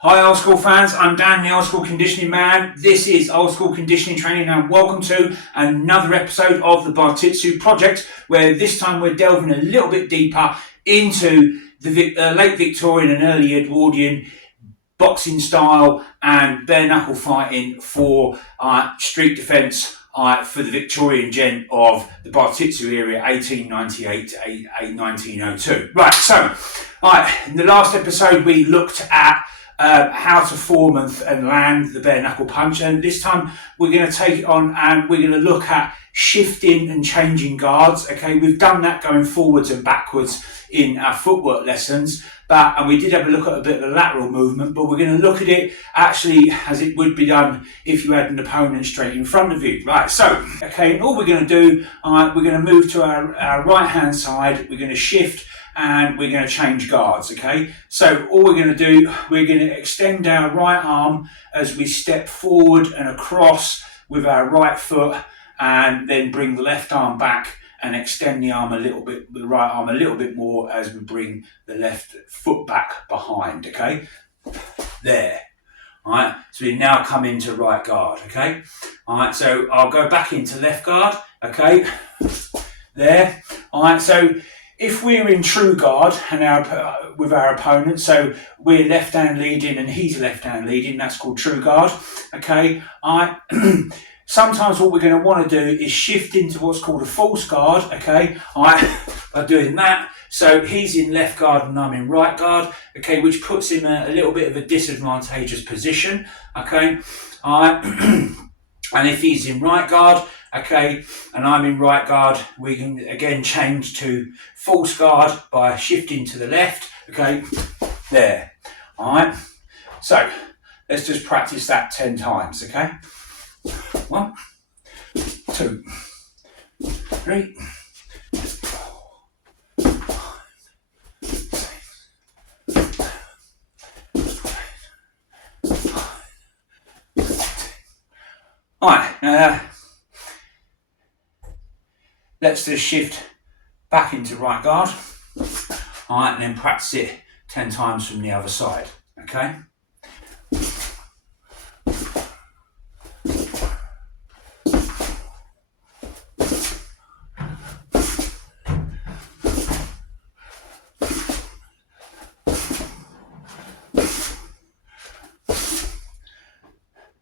Hi Old School fans, I'm Dan the Old School Conditioning Man. This is Old School Conditioning Training and welcome to another episode of the Bartitsu Project, where this time we're delving a little bit deeper into the late Victorian and early Edwardian boxing style and bare knuckle fighting for street defence for the Victorian gent of the Bartitsu area 1898 to 1902. Right, so in the last episode we looked at how to form and land the bare knuckle punch, and this time we're going to take it on and we're going to look at shifting and changing guards. Okay, we've done that going forwards and backwards in our footwork lessons, and we did have a look at a bit of a lateral movement, but we're going to look at it actually as it would be done if you had an opponent straight in front of you. Right, so okay, and all we're going to do, we're going to move to our right hand side, we're going to shift and we're going to change guards. Okay, so all we're going to do, we're going to extend our right arm as we step forward and across with our right foot, and then bring the left arm back and extend the arm a little bit, the right arm a little bit more as we bring the left foot back behind. Okay, there. All right, so we now come into right guard. Okay, all right, so I'll go back into left guard. Okay, there. All right, so if we're in true guard and with our opponent, so we're left hand leading and he's left hand leading, that's called true guard. Okay, sometimes what we're going to want to do is shift into what's called a false guard. Okay, by doing that, so he's in left guard and I'm in right guard. Okay, which puts him in a little bit of a disadvantageous position. Okay, and if he's in right guard, okay, and I'm in right guard, we can again change to false guard by shifting to the left. Okay, there. All right, so let's just practice that 10 times. Okay, 1, 2, 3, 4, 5, 6. All right, let's just shift back into right guard. All right, and then practice it 10 times from the other side. Okay.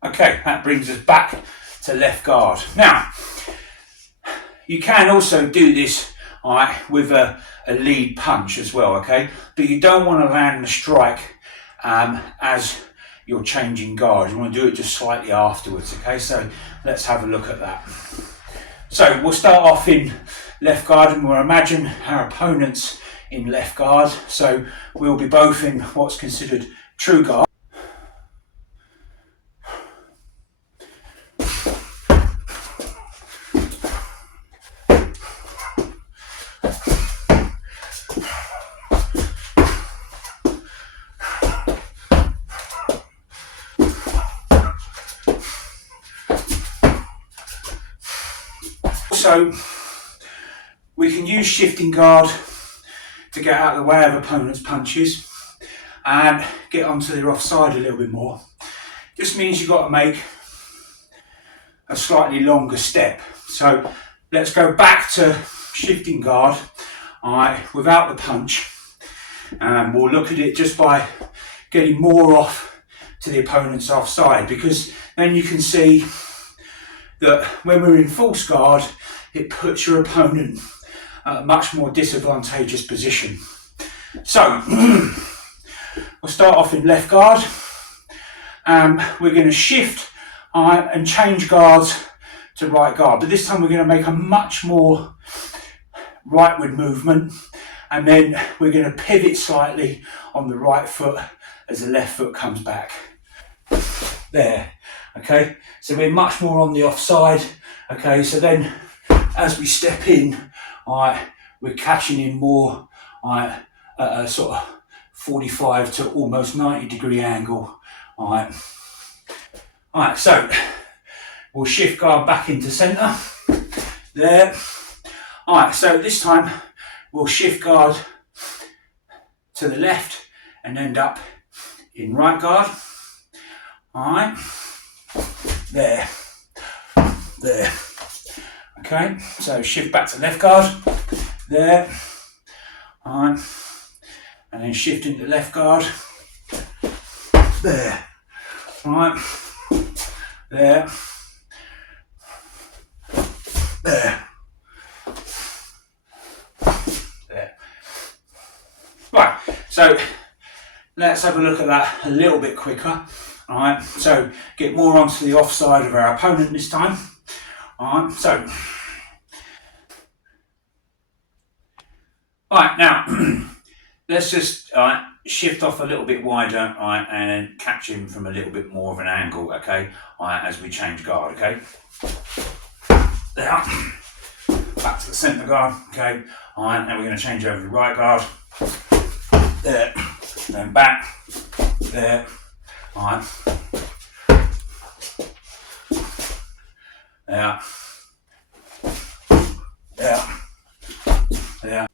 Okay, that brings us back to left guard. Now, you can also do this with a lead punch as well, okay? But you don't want to land the strike as you're changing guard. You want to do it just slightly afterwards, okay? So let's have a look at that. So we'll start off in left guard and we'll imagine our opponent's in left guard. So we'll be both in what's considered true guard. So we can use shifting guard to get out of the way of opponents' punches and get onto their offside a little bit more. Just means you've got to make a slightly longer step. So let's go back to shifting guard without the punch, and we'll look at it just by getting more off to the opponent's offside, because then you can see that when we're in false guard, it puts your opponent at a much more disadvantageous position. So we'll start off in left guard, and we're going to shift and change guards to right guard, but this time we're going to make a much more rightward movement, and then we're going to pivot slightly on the right foot as the left foot comes back. There. Okay, so we're much more on the offside. Okay, so then as we step in, we're catching in more at a sort of 45 to almost 90 degree angle. All right, so we'll shift guard back into centre. There. All right, so this time we'll shift guard to the left and end up in right guard. Alright, there, there. Okay, so shift back to left guard, there, alright, and then shift into left guard, there, alright, there, there, there. Right, so let's have a look at that a little bit quicker. Alright, so get more onto the offside of our opponent this time. Alright, so. Alright, now let's just shift off a little bit wider, alright, and catch him from a little bit more of an angle, okay, alright, as we change guard, okay. There, back to the centre guard, okay, alright, now we're going to change over the right guard, there, then back, there. Alright. Yeah. Yeah. Yeah.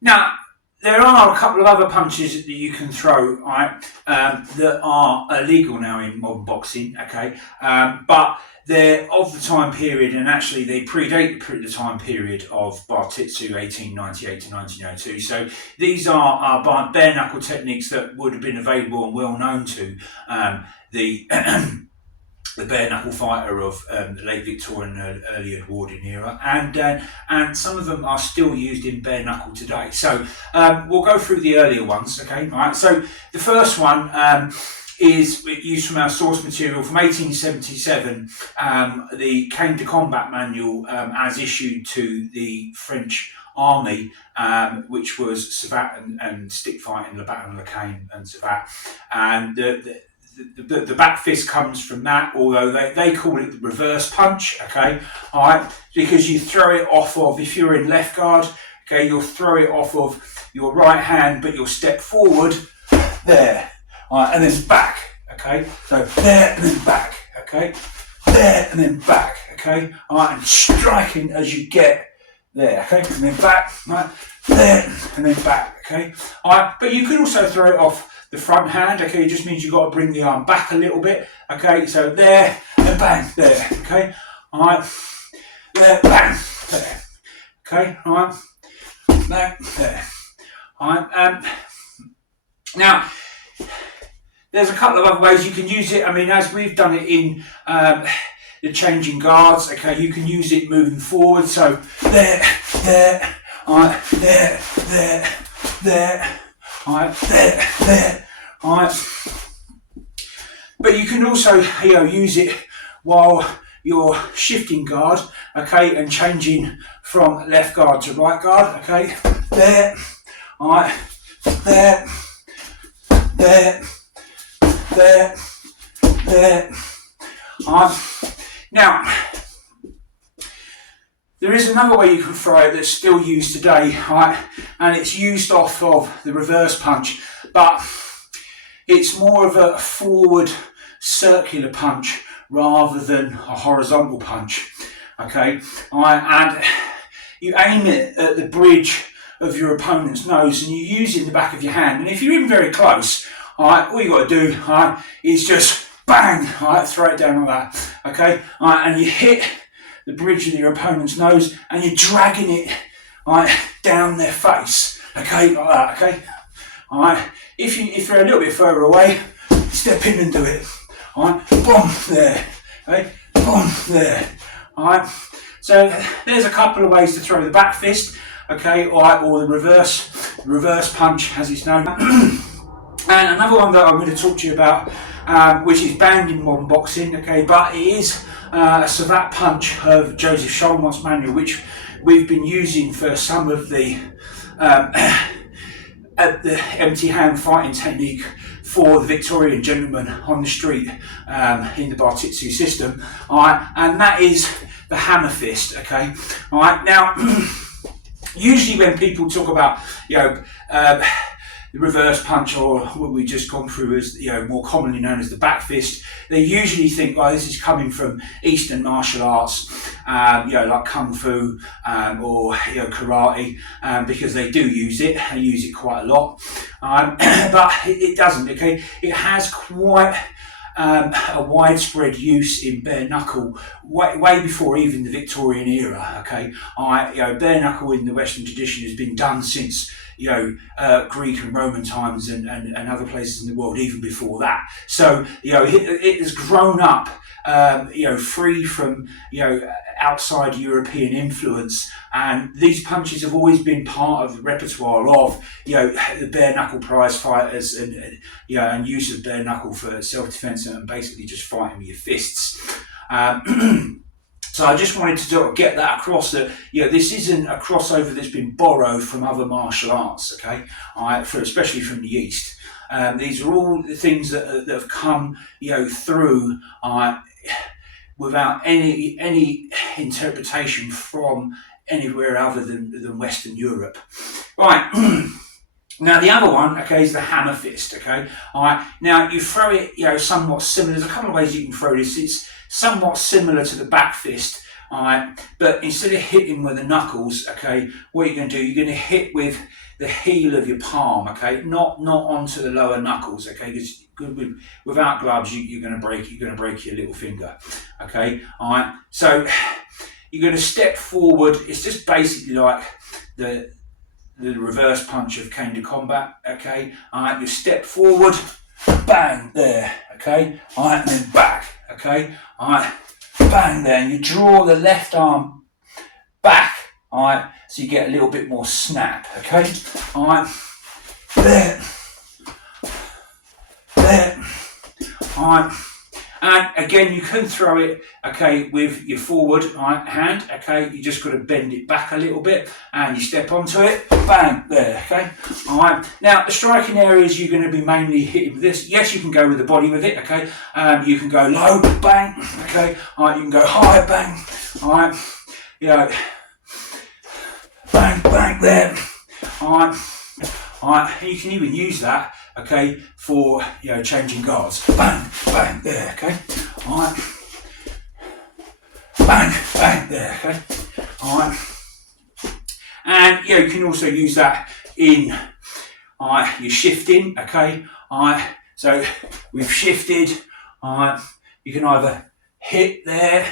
Now, there are a couple of other punches that you can throw, right, that are illegal now in modern boxing, okay, but they're of the time period, and actually they predate the time period of Bartitsu 1898 to 1902. So these are bare knuckle techniques that would have been available and well known to the the bare knuckle fighter of the late Victorian, early Edwardian era, and some of them are still used in bare knuckle today. So we'll go through the earlier ones, okay? All right. So the first one is used from our source material from 1877, the Cane de Combat manual as issued to the French army, which was savate and stick fighting, the Battle of the Cane and savate, and the back fist comes from that, although they call it the reverse punch, okay, all right, because you throw it off of, if you're in left guard, okay, you'll throw it off of your right hand, but you'll step forward, there, all right, and then back, okay, so there and then back, okay, there and then back, okay, all right, and striking as you get there, okay, and then back, right, there and then back, okay, all right, but you could also throw it off the front hand, okay, it just means you've got to bring the arm back a little bit, okay, so there, and bang, there, okay, alright, there, bang, there, okay, alright, there, alright, now, there's a couple of other ways you can use it. I mean, as we've done it in the changing guards, okay, you can use it moving forward, so there, alright, there, alright, there, alright. But you can also, use it while you're shifting guard, okay, and changing from left guard to right guard, okay. There, alright, there, alright. Now, there is another way you can throw it that's still used today, right? And it's used off of the reverse punch, but it's more of a forward circular punch rather than a horizontal punch, okay? And you aim it at the bridge of your opponent's nose and you use it in the back of your hand. And if you're in very close, all you got to do is just bang, throw it down like that, okay? And you hit the bridge of your opponent's nose and you're dragging it down their face, okay, like that, okay? Alright, if you're a little bit further away, step in and do it. Alright, boom, there, okay, boom, there. Alright, so there's a couple of ways to throw the back fist, okay, or the reverse punch as it's known. And another one that I'm going to talk to you about, which is banned in modern boxing, okay, but it is a savate punch of Joseph Scholmont's manual, which we've been using for some of the empty hand fighting technique for the Victorian gentleman on the street in the Bartitsu system, and that is the hammer fist, okay. Now, usually when people talk about the reverse punch, or what we've just gone through as, more commonly known as the back fist, they usually think, well, this is coming from Eastern martial arts, like Kung Fu or karate, because they do use it. They use it quite a lot, but it doesn't. Okay, it has quite a widespread use in bare knuckle way before even the Victorian era. Okay, bare knuckle in the Western tradition has been done since Greek and Roman times and other places in the world even before that. So it has grown up free from outside European influence, and these punches have always been part of the repertoire of the bare knuckle prize fighters and use of bare knuckle for self-defense and basically just fighting with your fists. So I just wanted to sort of get that across, that this isn't a crossover that's been borrowed from other martial arts, okay, especially from the East. These are all the things that have come through without any interpretation from anywhere other than Western Europe. Right. Now the other one, okay, is the hammer fist. Okay, now you throw it, somewhat similar. There's a couple of ways you can throw this. It's somewhat similar to the back fist, but instead of hitting with the knuckles, okay, what you're going to do, you're going to hit with the heel of your palm, okay, not onto the lower knuckles, okay, because without gloves you're going to break your little finger, okay. So you're going to step forward. It's just basically like the reverse punch of cane to combat, okay. You step forward, bang, there, okay, and then back, okay, bang there, and you draw the left arm back, so you get a little bit more snap, okay, there, and again you can throw it, okay, with your forward hand, okay, you just got to bend it back a little bit and you step onto it, bang, there, okay. Now the striking areas you're going to be mainly hitting with this. Yes, you can go with the body with it, okay, you can go low, bang, okay, you can go high, bang, bang, bang there, you can even use that, okay, for changing guards. Bang, bang there, okay. Bang, bang there, okay. And you can also use that in your shifting, okay. So we've shifted. You can either hit there,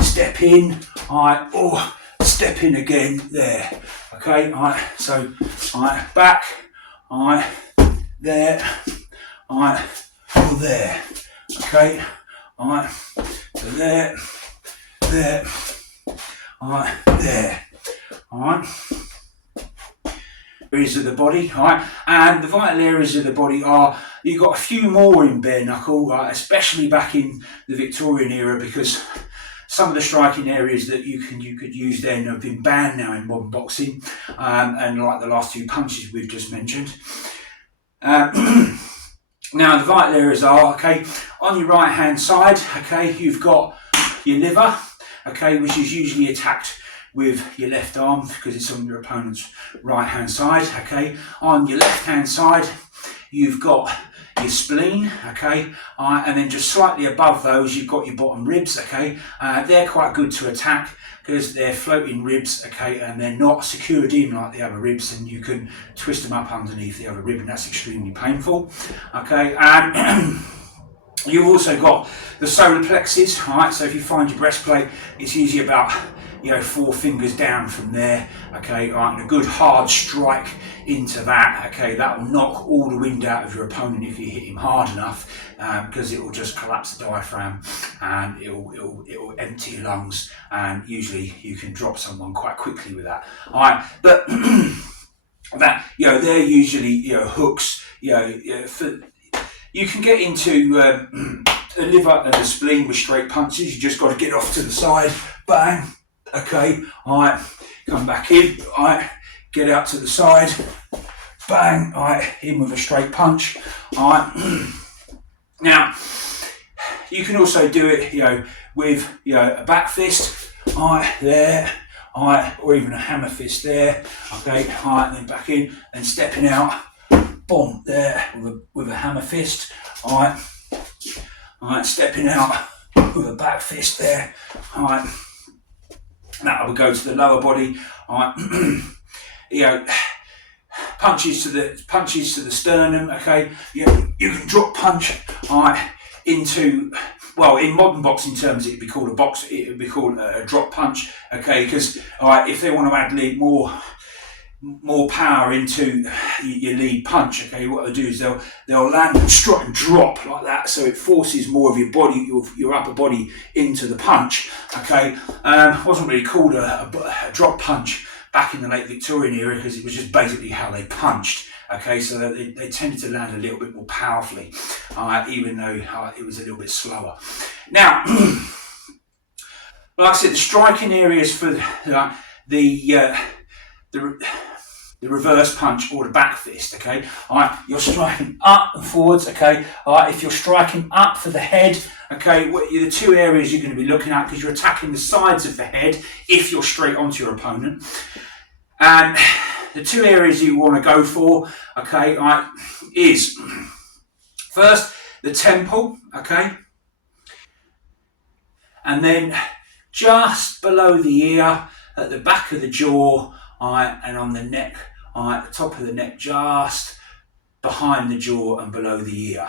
step in, or step in again there, okay. So back, there, or there, okay, so there, there, areas of the body, and the vital areas of the body are, you've got a few more in bare knuckle, especially back in the Victorian era, because some of the striking areas that you could use then have been banned now in modern boxing, and like the last two punches we've just mentioned. Now the vital areas are, okay, on your right hand side, okay, you've got your liver, okay, which is usually attacked with your left arm because it's on your opponent's right hand side, okay. On your left hand side you've got your spleen, okay, and then just slightly above those you've got your bottom ribs, okay. They're quite good to attack because they're floating ribs, okay, and they're not secured in like the other ribs, and you can twist them up underneath the other rib, and that's extremely painful, okay. And you've also got the solar plexus, right? So if you find your breastplate, it's usually about 4 fingers down from there, okay, and a good hard strike into that, okay, that will knock all the wind out of your opponent if you hit him hard enough, because it will just collapse the diaphragm and it will empty your lungs, and usually you can drop someone quite quickly with that. All right, but that they're usually hooks. You can get into the liver and the spleen with straight punches. You just got to get off to the side, bang. Okay, alright, come back in, alright, get out to the side, bang, alright, in with a straight punch, alright. Now, you can also do it, with, a back fist, alright, there, alright, or even a hammer fist there, okay, alright, then back in, and stepping out, boom, there with a hammer fist. All right, stepping out with a back fist there. All right, that will go to the lower body. All right, punches to the sternum. Okay, you can drop punch. All right, into, well, in modern boxing terms, it'd be called a drop punch. Okay, because if they want to add more power into your lead punch, okay, what they'll do is they'll land and strut and drop like that, so it forces more of your body, your upper body, into the punch. Okay, wasn't really called a drop punch back in the late Victorian era, because it was just basically how they punched. Okay, so they tended to land a little bit more powerfully, even though it was a little bit slower. Now, like I said, the striking areas for the reverse punch or the back fist. Okay, you're striking up and forwards. Okay, if you're striking up for the head, okay, the two areas you're going to be looking at, because you're attacking the sides of the head if you're straight onto your opponent, and the two areas you want to go for, okay, is first the temple, okay, and then just below the ear, at the back of the jaw, and on the neck, at the top of the neck, just behind the jaw and below the ear.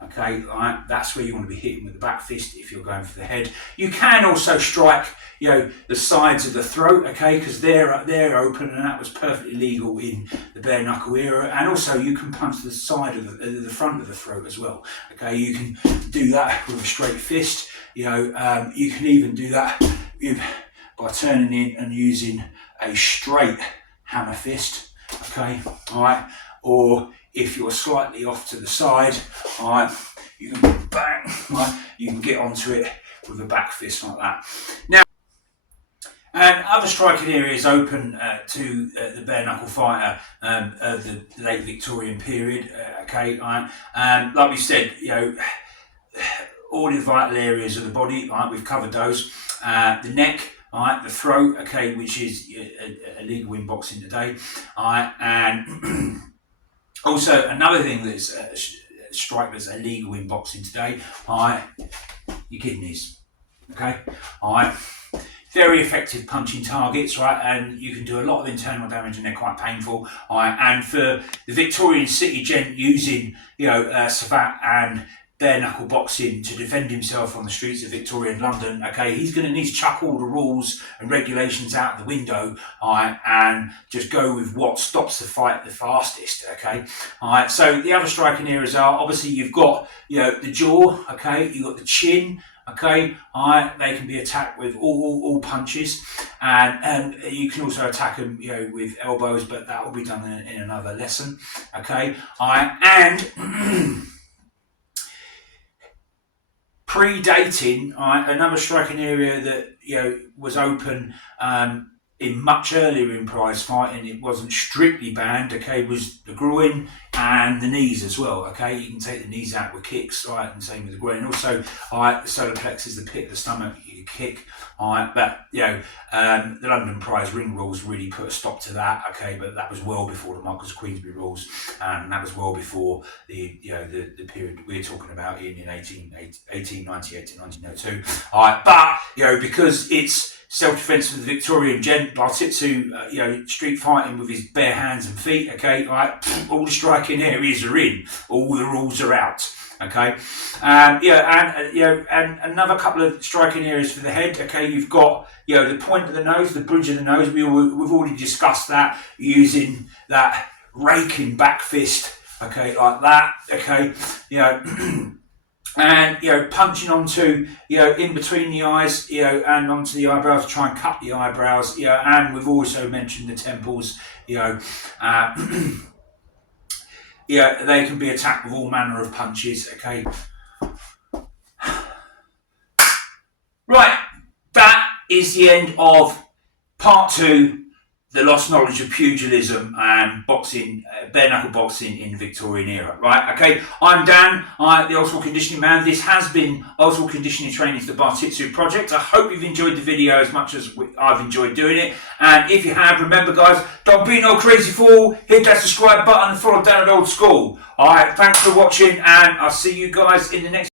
Okay, that's where you want to be hitting with the back fist if you're going for the head. You can also strike, the sides of the throat, okay, because they're open, and that was perfectly legal in the bare knuckle era. And also you can punch the side of the front of the throat as well. Okay, you can do that with a straight fist. You can even do that by turning in and using a straight hammer fist. Okay, or if you're slightly off to the side, you can bang, you can get onto it with a back fist like that. Now, and other striking areas open to the bare knuckle fighter of the late Victorian period. Okay, and like we said, all the vital areas of the body, we've covered those. The neck, the throat, okay, which is illegal in boxing today, and also another thing that's strike that's illegal in boxing today, your kidneys, okay, very effective punching targets, and you can do a lot of internal damage, and they're quite painful, and for the Victorian city gent using, savate and bare knuckle boxing to defend himself on the streets of Victorian London, okay, he's going to need to chuck all the rules and regulations out the window, and just go with what stops the fight the fastest. Okay, so the other striking areas are, obviously you've got the jaw, okay, you've got the chin, okay, they can be attacked with all punches, and you can also attack them with elbows, but that will be done in another lesson. Okay, and predating, another striking area that was open in much earlier in prize fighting, it wasn't strictly banned, okay, was the groin and the knees as well. Okay, you can take the knees out with kicks, and same with the groin. Also, the solar plexus, the pit of the stomach, you can kick. But the London Prize ring rules really put a stop to that. Okay, but that was well before the Michaels Queensberry rules, and that was well before the period we're talking about in 1898 to 1902. But because it's self-defense for the Victorian gent, Bartitsu, street fighting with his bare hands and feet, okay, all the striking areas are in, all the rules are out. Okay, and another couple of striking areas for the head. Okay, you've got the point of the nose, the bridge of the nose. We've already discussed that, using that raking back fist. Okay, like that. Okay, and punching onto in between the eyes, and onto the eyebrows to try and cut the eyebrows. And we've also mentioned the temples. They can be attacked with all manner of punches, okay? Right, that is the end of part 2 the lost knowledge of pugilism and boxing, bare knuckle boxing in the Victorian era, right? Okay, I'm Dan, the old school conditioning man. This has been old school conditioning training for the Bartitsu Project. I hope you've enjoyed the video as much as I've enjoyed doing it. And if you have, remember guys, don't be no crazy fool. Hit that subscribe button and follow Dan at Old School. All right, thanks for watching, and I'll see you guys in the next